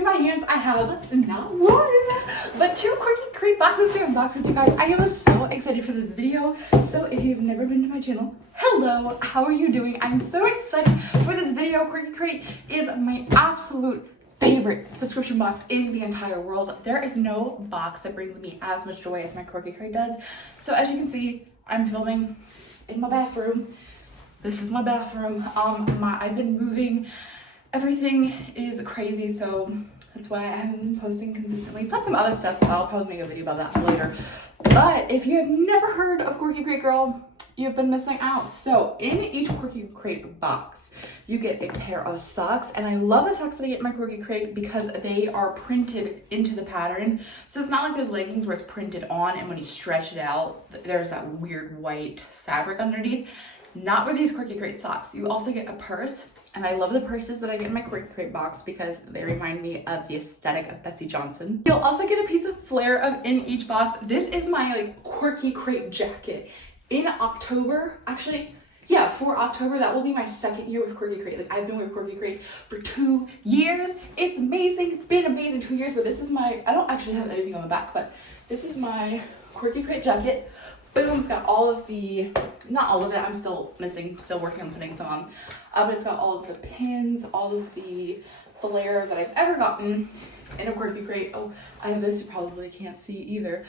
in my hands, I have not one, but two Quirky Crate boxes to unbox with you guys. I am so excited for this video. So if you've never been to my channel, hello, how are you doing? I'm so excited for this video. Quirky Crate is my absolute favorite subscription box in the entire world. There is no box that brings me as much joy as my Quirky Crate does. So as you can see, I'm filming in my bathroom. This is my bathroom. I've been moving. Everything is crazy, so that's why I haven't been posting consistently. Plus some other stuff. I'll probably make a video about that later. But if you have never heard of Quirky Crate Girl, you've been missing out. So in each Quirky Crate box, you get a pair of socks. And I love the socks that I get in my Quirky Crate because they are printed into the pattern. So it's not like those leggings where it's printed on and when you stretch it out, there's that weird white fabric underneath. Not with these Quirky Crate socks. You also get a purse. And I love the purses that I get in my Quirky Crate box because they remind me of the aesthetic of Betsy Johnson. You'll also get a piece of flair in each box. This is my Quirky Crate jacket. In October, actually, yeah, for October, that will be my second year with Quirky Crate. Like, I've been with Quirky Crate for 2 years. It's amazing. It's been amazing 2 years, but this is my, I don't actually have anything on the back, but this is my Quirky Crate jacket. Boom, it's got all of the, not all of it, I'm still missing, still working on putting some on. But it's got all of the pins, all of the flair that I've ever gotten in a Quirky Crate. Oh, I have this, you probably can't see either.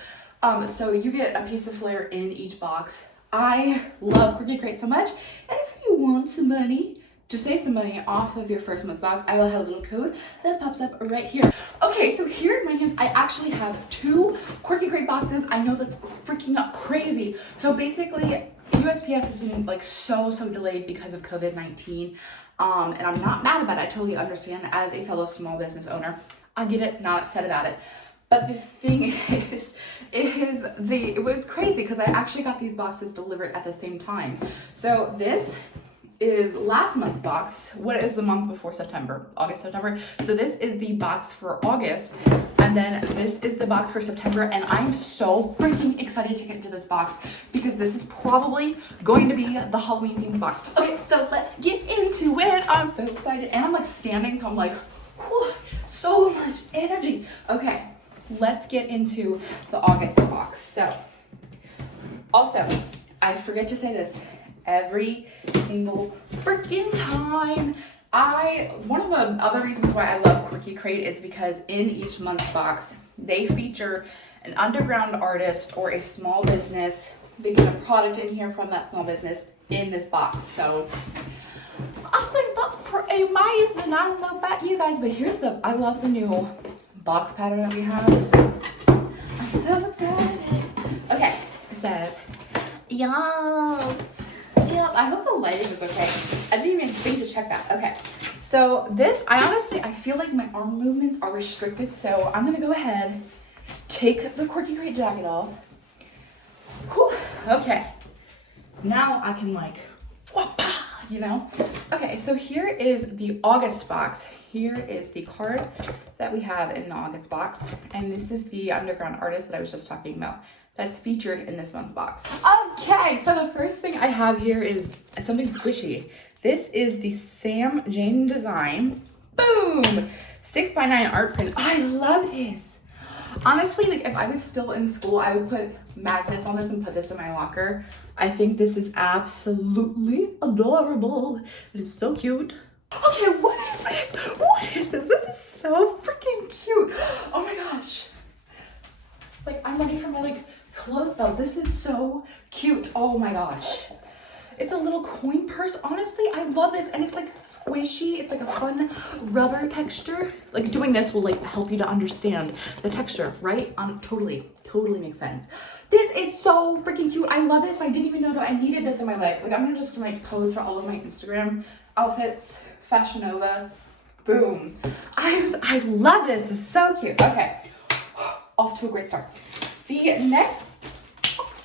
So you get a piece of flair in each box. I love Quirky Crate so much. And if you want some money, to save some money off of your first month's box, I will have a little code that pops up right here. Okay, so here in my hands, I actually have 2 Quirky Crate boxes. I know that's freaking crazy. So basically, USPS has been like so delayed because of COVID-19. And I'm not mad about it. I totally understand as a fellow small business owner. I get it, not upset about it. But the thing is, it was crazy because I actually got these boxes delivered at the same time. So this is last month's box. What is the month before September? August, September. So this is the box for August, and then this is the box for September, and I'm so freaking excited to get into this box because this is probably going to be the Halloween themed box. Okay, so let's get into it. I'm so excited, and I'm like standing, so I'm like, whew, so much energy. Okay, let's get into the August box. So, also, I forget to say this every single freaking time. One of the other reasons why I love Quirky Crate is because in each month's box, they feature an underground artist or a small business. They get a product in here from that small business in this box. So I think that's pretty amazing. I don't know about you guys, but I love the new box pattern that we have. I'm so excited. Okay, it says, yes. I hope the lighting is okay. I didn't even think to check that. Okay, so this, I feel like my arm movements are restricted, so I'm gonna go ahead, take the Quirky Crate jacket off. Whew. Okay, now I can like, whoop-ah, you know? Okay, so here is the August box. Here is the card that we have in the August box, and this is the underground artist that I was just talking about. That's featured in this month's box. Okay, so the first thing I have here is something squishy. This is the Sam Jane design. Boom! 6x9 art print. I love this. Honestly, like if I was still in school, I would put magnets on this and put this in my locker. I think this is absolutely adorable. It is so cute. Okay, what is this? What is this? This is so freaking cute. Oh my gosh. Like, I'm ready for my close up. This is so cute. Oh my gosh. It's a little coin purse. Honestly, I love this. And it's like squishy. It's like a fun rubber texture. Like doing this will help you to understand the texture, right? Totally makes sense. This is so freaking cute. I love this. I didn't even know that I needed this in my life. Like, I'm just gonna pose for all of my Instagram outfits. Fashion Nova. Boom. I love this. It's so cute. Okay. Off to a great start. The next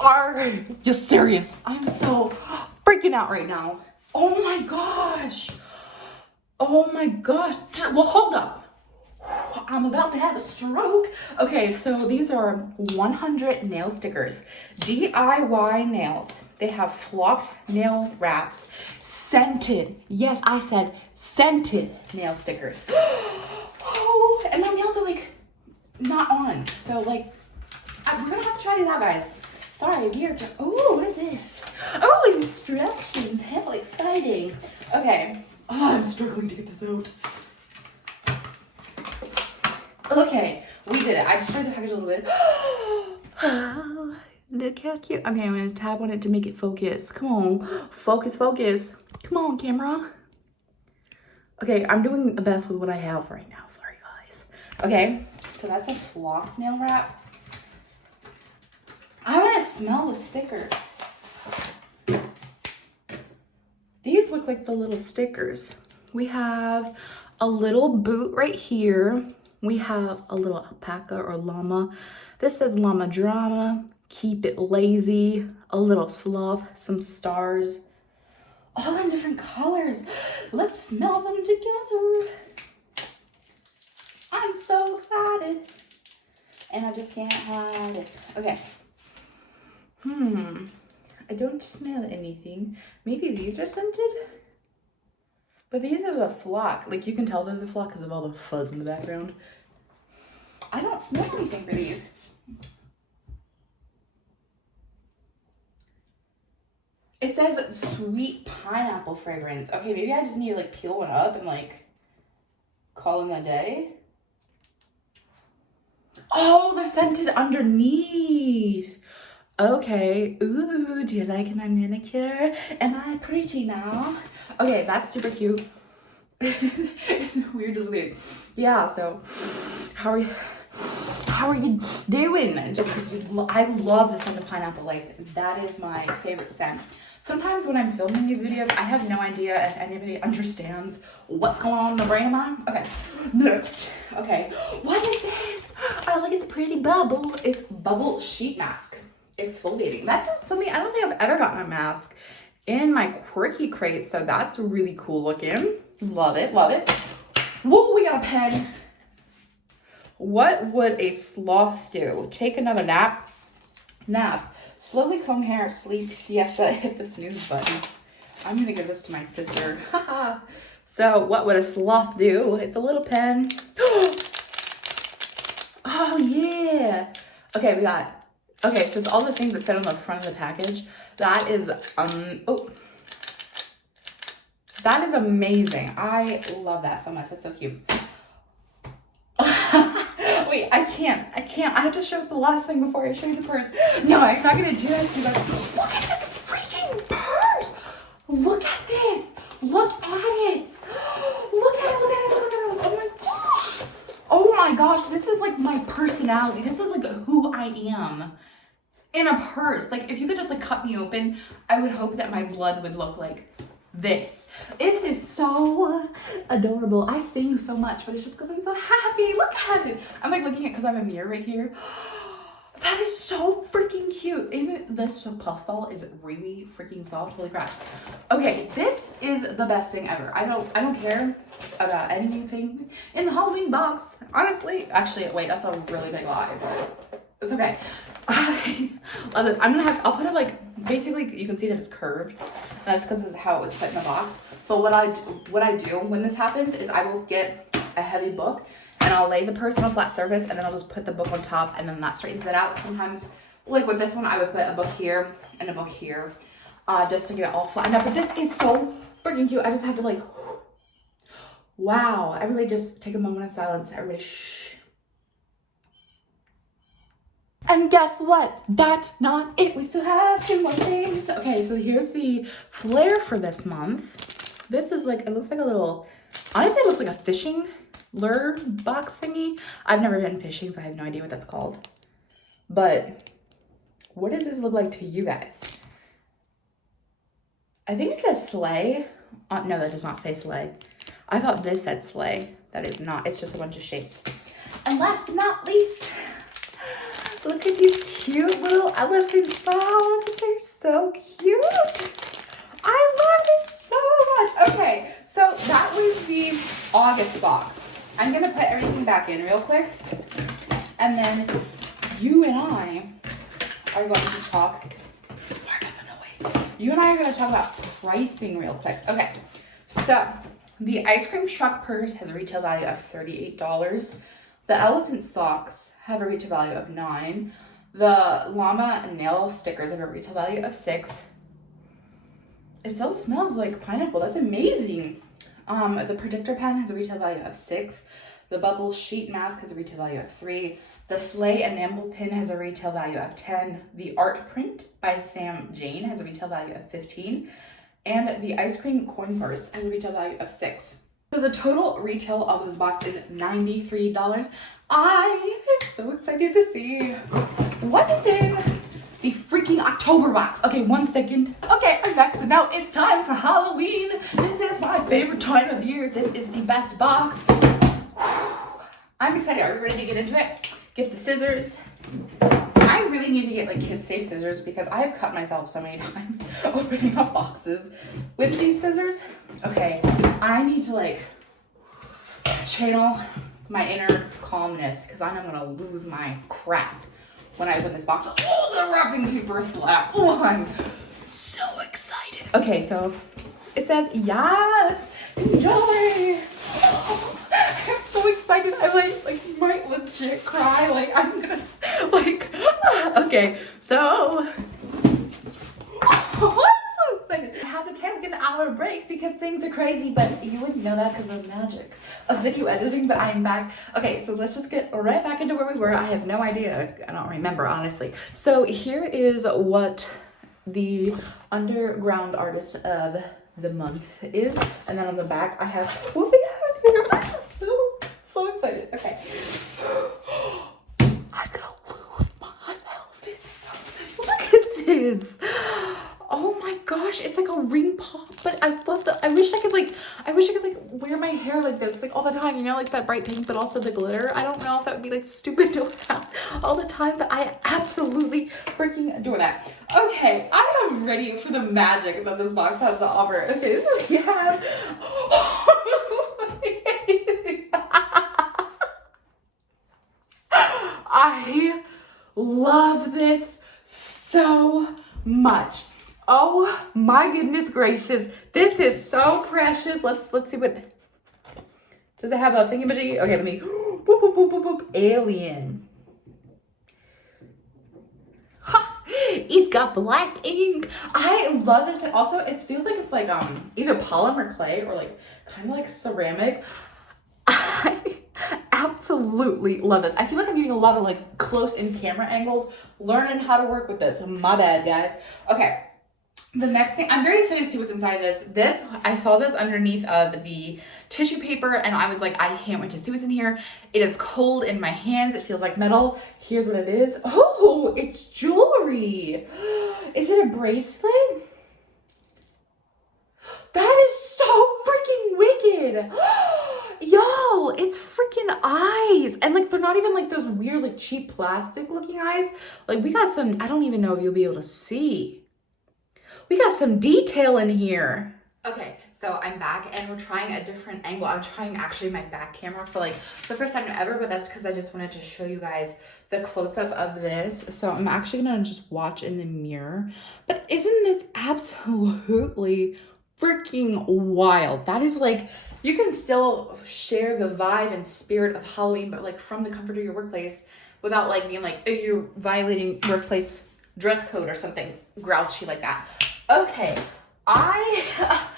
are just serious. I'm so freaking out right now. Oh my gosh. Oh my gosh. Well, hold up. I'm about to have a stroke. Okay, so these are 100 nail stickers. DIY nails. They have flocked nail wraps. Scented. Yes, I said scented nail stickers. Oh, and not on. So like, we're gonna have to try these out, guys. Sorry, we are oh, what is this? Oh, instructions, how exciting. Okay, oh, I'm struggling to get this out. Okay, we did it. I just showed the package a little bit. Oh, look how cute. Okay, I'm gonna tap on it to make it focus. Come on, focus, focus. Come on, camera. Okay, I'm doing the best with what I have right now. Sorry, guys. Okay, so that's a flock nail wrap. I want to smell the stickers. These look like the little stickers. We have a little boot right here. We have a little alpaca or llama. This says llama drama. Keep it lazy. A little sloth. Some stars. All in different colors. Let's smell them together. I'm so excited. And I just can't hide it. Okay. I don't smell anything. Maybe these are scented? But these are the flock. Like, you can tell they're the flock because of all the fuzz in the background. I don't smell anything for these. It says sweet pineapple fragrance. Okay, maybe I just need to like peel one up and like call them a day. Oh, they're scented underneath. Okay. Ooh, do you like my manicure? Am I pretty now? Okay, that's super cute. Weird as weird. Yeah, so how are you doing? Just because I love the scent of pineapple. Like, that is my favorite scent. Sometimes when I'm filming these videos, I have no idea if anybody understands what's going on in the brain of mine. Okay, next. Okay, what is this? Oh, look at the pretty bubble. It's bubble sheet mask. Exfoliating. That's not something, I don't think I've ever gotten a mask in my Quirky Crate, so that's really cool looking. Love it, love it. Whoa, we got a pen. What would a sloth do? Take another nap. Slowly comb hair, sleep, siesta, hit the snooze button. I'm gonna give this to my sister. Haha. So what would a sloth do? It's a little pen. Oh yeah. Okay, we got, okay, so it's all the things that said on the front of the package. That is, that is amazing. I love that so much. That's so cute. Wait, I can't. I have to show the last thing before I show you the purse. No, I'm not gonna do that to you guys. Look at this freaking purse. Look at this. Look at it. Look at it, look at it, look at it. Oh my gosh. Oh my gosh, this is like my personality. This is like who I am in a purse. Like, if you could just like cut me open, I would hope that my blood would look like this. This is so adorable. I sing so much, but it's just because I'm so happy. Look at it. I'm like looking at it because I have a mirror right here. That is so freaking cute. Even this puffball is really freaking soft. Holy crap. Okay, this is the best thing ever. I don't care about anything in the Halloween box. Honestly, actually, wait, that's a really big lie, but it's okay. I love this. I'll put it like, basically you can see that it's curved. That's because this is how it was put in the box. But what I do when this happens is I will get a heavy book and I'll lay the purse on a flat surface and then I'll just put the book on top and then that straightens it out. Sometimes, like with this one, I would put a book here and a book here just to get it all flattened out. But this is so freaking cute. I just have to like, wow. Everybody just take a moment of silence. Everybody shh. And guess what? That's not it. We still have 2 more things. Okay, so here's the flare for this month. This is like, it looks like a little, honestly, it looks like a fishing lure box thingy. I've never been fishing, so I have no idea what that's called. But what does this look like to you guys? I think it says sleigh. No, that does not say sleigh. I thought this said sleigh. That is not. It's just a bunch of shapes. And last but not least, look at these cute little elephant songs. They're so cute. I love this so much. Okay, so that was the August box. I'm gonna put everything back in real quick. And then you and I are going to talk. Sorry about the noise. You and I are gonna talk about pricing real quick. Okay, so the ice cream truck purse has a retail value of $38. The elephant socks have a retail value of $9. The llama nail stickers have a retail value of $6. It still smells like pineapple. That's amazing. The predictor pen has a retail value of $6. The bubble sheet mask has a retail value of $3. The sleigh enamel pin has a retail value of $10. The art print by Sam Jane has a retail value of $15. And the ice cream coin purse has a retail value of $6. So the total retail of this box is $93. I am so excited to see what is in the freaking October box. Okay, 1 second. Okay, I'm back. So now it's time for Halloween. This is my favorite time of year. This is the best box. I'm excited. Are you ready to get into it? Get the scissors. I really need to get like kid safe scissors because I have cut myself so many times opening up boxes with these scissors. Okay, I need to like channel my inner calmness because I'm gonna lose my crap when I open this box. Oh, the wrapping paper is black. Oh, I'm so excited. Okay, so it says yes, enjoy. Oh, I'm so excited. I like might legit cry. Like I'm gonna like. Okay, so. Oh, I'm so excited. I had to take an hour break because things are crazy, but you wouldn't know that because of the magic of video editing, but I'm back. Okay, so let's just get right back into where we were. I have no idea. I don't remember, honestly. So here is what the underground artist of the month is. And then on the back, I have what we have here. I'm so excited. Okay. I'm gonna lose myself. This is so exciting. Look at this. Oh my gosh, it's like a ring pop, but I love the, I wish I could like wear my hair like this, like all the time, you know, like that bright pink, but also the glitter. I don't know if that would be like stupid to have all the time, but I absolutely freaking adore that. Okay, I am ready for the magic that this box has to offer. Okay, so we have, I love this so much. Oh my goodness gracious. This is so precious. Let's see what, does it have a thingamajig? Okay, let me, boop, boop, boop, boop, boop. Alien. Ha! It's got black ink. I love this, but also it feels like it's like either polymer clay or like kind of like ceramic. I absolutely love this. I feel like I'm getting a lot of like close in camera angles learning how to work with this. My bad, guys. Okay. The next thing, I'm very excited to see what's inside of this. I saw this underneath of the tissue paper and I was like, I can't wait to see what's in here. It is cold in my hands. It feels like metal. Here's what it is. Oh, it's jewelry. Is it a bracelet? That is so freaking wicked. Y'all, it's freaking eyes. And like, they're not even like those weird, like cheap plastic looking eyes. Like we got some, I don't even know if you'll be able to see. We got some detail in here. Okay, so I'm back and we're trying a different angle. I'm trying actually my back camera for like the first time ever, but that's because I just wanted to show you guys the close-up of this. So I'm actually gonna just watch in the mirror. But isn't this absolutely freaking wild? That is like, you can still share the vibe and spirit of Halloween, but like from the comfort of your workplace without like being like, oh, you're violating workplace dress code or something grouchy like that. Okay, I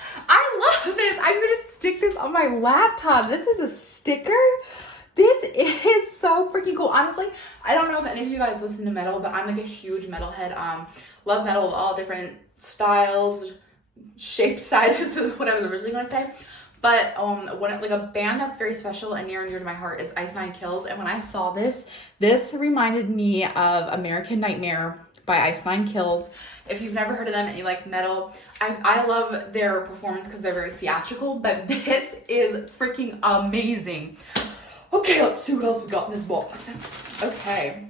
love this. I'm gonna stick this on my laptop. This is a sticker. This is so freaking cool. Honestly, I don't know if any of you guys listen to metal, but I'm like a huge metalhead. Love metal of all different styles, shapes, sizes is what I was originally gonna say. But when like a band that's very special and near and dear to my heart is Ice Nine Kills. And when I saw this reminded me of American Nightmare by Ice Nine Kills. If you've never heard of them and you like metal, I love their performance because they're very theatrical, but this is freaking amazing. Okay, let's see what else we got in this box. Okay.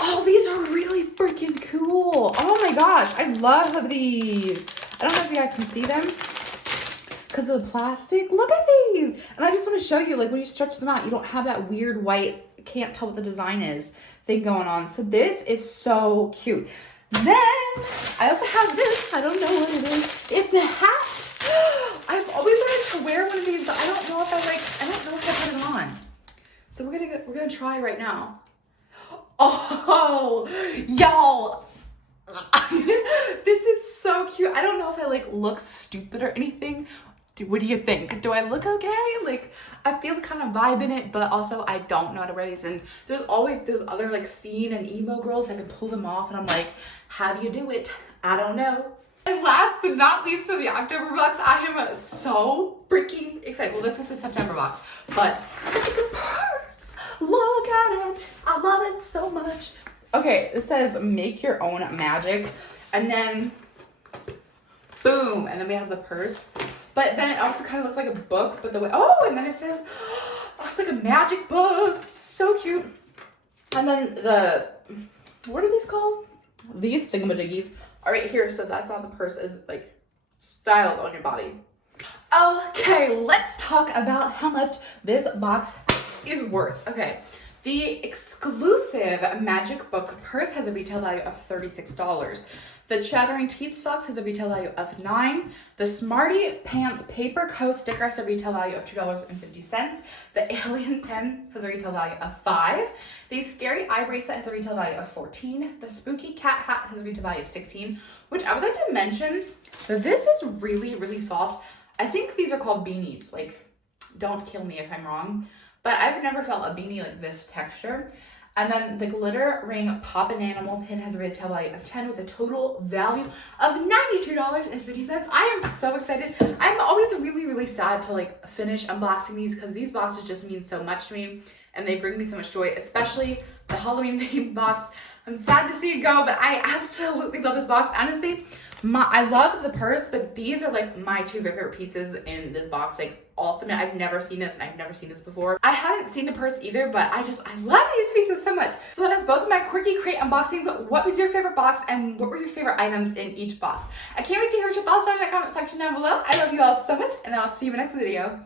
Oh, these are really freaking cool. Oh my gosh, I love these. I don't know if you guys can see them because of the plastic. Look at these. And I just want to show you, like when you stretch them out, you don't have that weird white, can't tell what the design is thing going on. So this is so cute. Then I also have this. I don't know what it is. It's a hat. I've always wanted to wear one of these, but I don't know if I don't know if I put it on. So we're gonna try right now. Oh, y'all. This is so cute. I don't know if I like look stupid or anything. What do you think? Do I look okay? Like, I feel kind of vibe in it, but also I don't know how to wear these. And there's always those other like scene and emo girls that can pull them off, and I'm like, how do you do it? I don't know. And last but not least, for the October box, I am so freaking excited. Well, this is the September box, but look at this purse. Look at it. I love it so much. Okay, it says make your own magic, and then boom, and then we have the purse. But then it also kind of looks like a book, but the way, oh, and then it says, oh, it's like a magic book. It's so cute. And then what are these called? These thingamadiggies are right here. So that's how the purse is like styled on your body. Okay, let's talk about how much this box is worth. Okay, the exclusive magic book purse has a retail value of $36. The Chattering Teeth Socks has a retail value of $9. The Smarty Pants Paper Co. sticker has a retail value of $2.50. The Alien Pen has a retail value of $5. The Scary Eye Bracelet has a retail value of $14. The Spooky Cat Hat has a retail value of $16, which I would like to mention that this is really, really soft. I think these are called beanies. Like, don't kill me if I'm wrong, but I've never felt a beanie like this texture. And then the Glitter Ring Pop and Animal Pin has a retail value of $10 with a total value of $92.50. I am so excited. I'm always really, really sad to like finish unboxing these because these boxes just mean so much to me and they bring me so much joy, especially the Halloween themed box. I'm sad to see it go, but I absolutely love this box. Honestly, I love the purse, but these are like my two favorite pieces in this box. Like, ultimate, I've never seen this and I've never seen this before. I haven't seen the purse either, but I love these pieces so much. So that is both of my Quirky Crate unboxings. What was your favorite box and what were your favorite items in each box? I can't wait to hear what your thoughts are in the comment section down below. I love you all so much and I'll see you in the next video.